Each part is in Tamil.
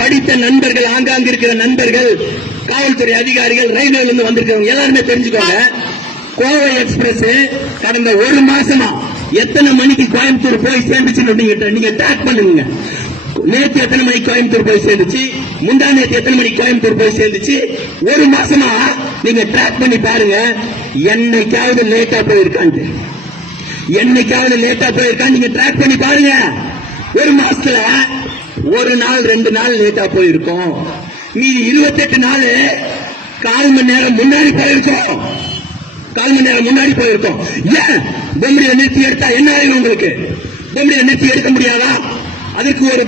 படித்த நண்பர்கள், ஆங்காங்க இருக்கிற நண்பர்கள், காவல்துறை அதிகாரிகள், ரயில்வேல இருந்து வந்திருக்கிறவங்க எல்லாருமே தெரிஞ்சுக்கோங்க. கோவை எக்ஸ்பிரஸ் கடந்த ஒரு மாசமா எத்தனை மணிக்கு கோயம்புத்தூர் போய் சேர்ந்துச்சுன்னு நீங்க ட்ராக் பண்ணுங்க. நேற்று எத்தனை மணிக்கு கோயம்புத்தூர் போய் சேர்ந்துச்சு, முந்தா நேற்று எத்தனை மணிக்கு கோயம்புத்தூர் போய் சேர்ந்துச்சு, ஒரு மாசமா நீங்க ட்ராக் பண்ணி பாருங்க. என்னைக்காவது லேட்டா போயிருக்கான்னு, என்னைக்காவது லேட்டா போயிருக்கான்னு நீங்க ட்ராக் பண்ணி பாருங்க. ஒரு மாசத்துல ஒரு நாள் 2 நாள் லேட்டா போயிருக்கோம். மீதி 28 நாள் 1/4 மணி நேரம் முன்னாடி போயிருக்கோம். 1/4 மணி நேரம் முன்னாடி போயிருக்கோம். ஏன் பொம்பளையை நிறுத்தி எடுத்தா என்ன ஆகும்? உங்களுக்கு பொம்பளையை நிறுத்தி எடுக்க முடியாதா? அதுக்கு ஒரு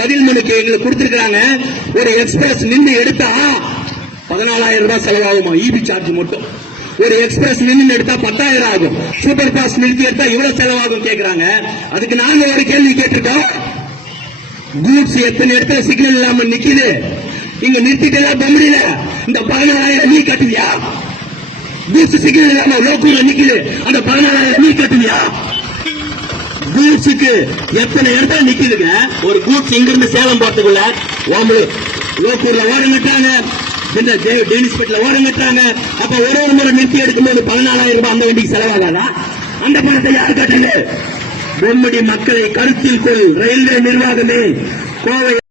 பதில் மனுக்கு எங்களுக்கு கொடுத்திருக்காங்க. ஒரு எக்ஸ்பிரஸ் நின்று எடுத்தா 14,000 ரூபாய் செலவாகுமா? இபி சார்ஜ் மட்டும். ஒரு எக்ஸ்பிரஸ் நின்று எடுத்தா 10,000 ஆகும். சூப்பர் பாஸ்ட் நிறுத்தி எடுத்தா இவ்வளவு செலவாகும் கேட்கிறாங்க. அதுக்கு நாங்க ஒரு கேள்வி கேட்டிருக்கோம். கூட்ஸ் எத்தனை இடத்துல சிக்னல் இல்லாம நிக்குது, நீங்க நிறுத்திட்டு பொம்பளையில இந்த 14,000 நீ கட்டுவியா? கூட்ஸ் சிக்னல் இல்லாம லோக்கூர்ல நிக்குது, அந்த 14,000 நீ கட்டுவியா? கூட்ஸுக்கு எத்தனை இடத்துல நிக்குதுங்க? ஒரு கூட்ஸ் இங்க இருந்து சேலம் போறதுக்குள்ள லோக்கூர்ல ஓரம் கட்டுறாங்க, டேனிஸ்பேட்ல ஓரம் கட்டுறாங்க. அப்ப ஒரு முறை நிறுத்தி எடுக்கும்போது 14,000 ரூபாய் அந்த வண்டிக்கு செலவாகாதா? அந்த பணத்தை யார் கட்டல? பொம்மடி மக்களை கருத்தில் கொள் ரயில்வே நிர்வாகமே. கோவை